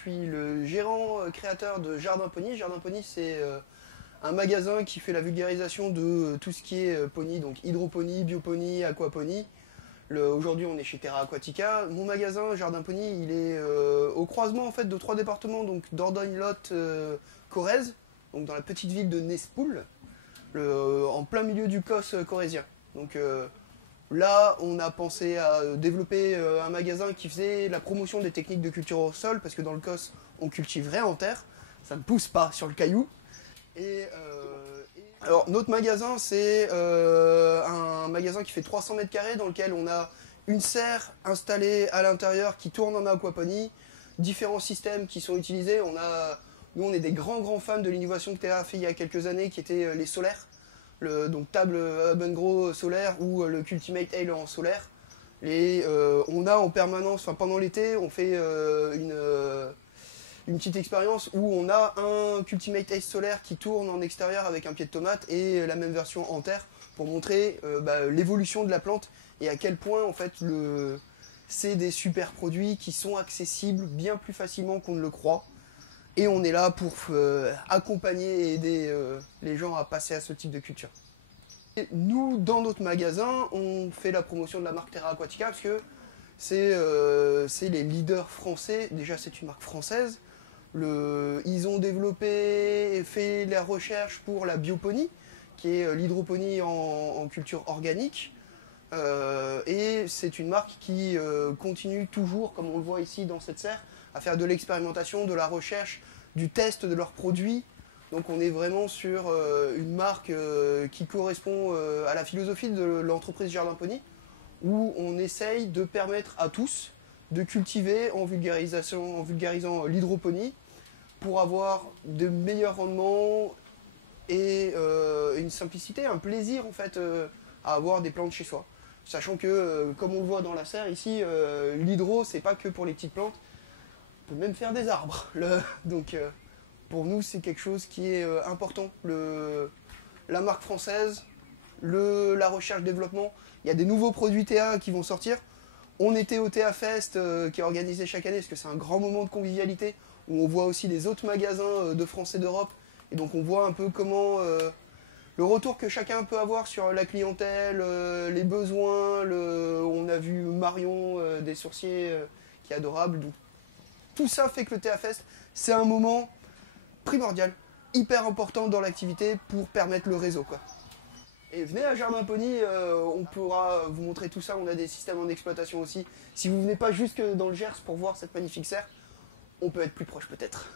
suis le gérant créateur de Jardin Pony. Jardin Pony, c'est un magasin qui fait la vulgarisation de tout ce qui est pony, donc hydroponie, bioponie, aquaponie. Aujourd'hui, on est chez Terra Aquatica. Mon magasin Jardin Pony, il est au croisement en fait de 3 départements, donc Dordogne, Lot, Corrèze, donc dans la petite ville de Nespoul, en plein milieu du COS corrézien. Donc là, on a pensé à développer un magasin qui faisait la promotion des techniques de culture au sol, parce que dans le COS, on cultive rien en terre, ça ne pousse pas sur le caillou. Alors, notre magasin, c'est un magasin qui fait 300 mètres carrés, dans lequel on a une serre installée à l'intérieur qui tourne en aquaponie, différents systèmes qui sont utilisés. Nous, on est des grands fans de l'innovation que Terra a fait il y a quelques années, qui était les solaires. Donc table Hub & Grow solaire ou le Cultimate Ale en solaire. On a en permanence, enfin pendant l'été, on fait une petite expérience où on a un Cultimate Ale solaire qui tourne en extérieur avec un pied de tomate et la même version en terre pour montrer l'évolution de la plante et à quel point en fait c'est des super produits qui sont accessibles bien plus facilement qu'on ne le croit. Et on est là pour accompagner et aider les gens à passer à ce type de culture. Et nous, dans notre magasin, on fait la promotion de la marque Terra Aquatica parce que c'est les leaders français. Déjà, c'est une marque française. Ils ont développé et fait la recherche pour la bioponie, qui est l'hydroponie en culture organique. Et c'est une marque qui continue toujours, comme on le voit ici dans cette serre, à faire de l'expérimentation, de la recherche, du test de leurs produits. Donc on est vraiment sur une marque qui correspond à la philosophie de l'entreprise Jardin Pony, où on essaye de permettre à tous de cultiver en vulgarisant l'hydroponie pour avoir de meilleurs rendements et une simplicité, un plaisir en fait à avoir des plantes chez soi. Sachant que, comme on le voit dans la serre ici, l'hydro c'est pas que pour les petites plantes, on peut même faire des arbres. Donc pour nous c'est quelque chose qui est important. La marque française, la recherche-développement, il y a des nouveaux produits TA qui vont sortir. On était au TA Fest qui est organisé chaque année parce que c'est un grand moment de convivialité où on voit aussi les autres magasins de France et d'Europe. Et donc on voit un peu comment le retour que chacun peut avoir sur la clientèle, les besoins. On a vu Marion des Sourciers qui est adorable. Donc, tout ça fait que le TA Fest, c'est un moment primordial, hyper important dans l'activité pour permettre le réseau, quoi. Et venez à Jardin Pony, on pourra vous montrer tout ça, on a des systèmes en exploitation aussi. Si vous venez pas jusque dans le Gers pour voir cette magnifique serre, on peut être plus proche peut-être.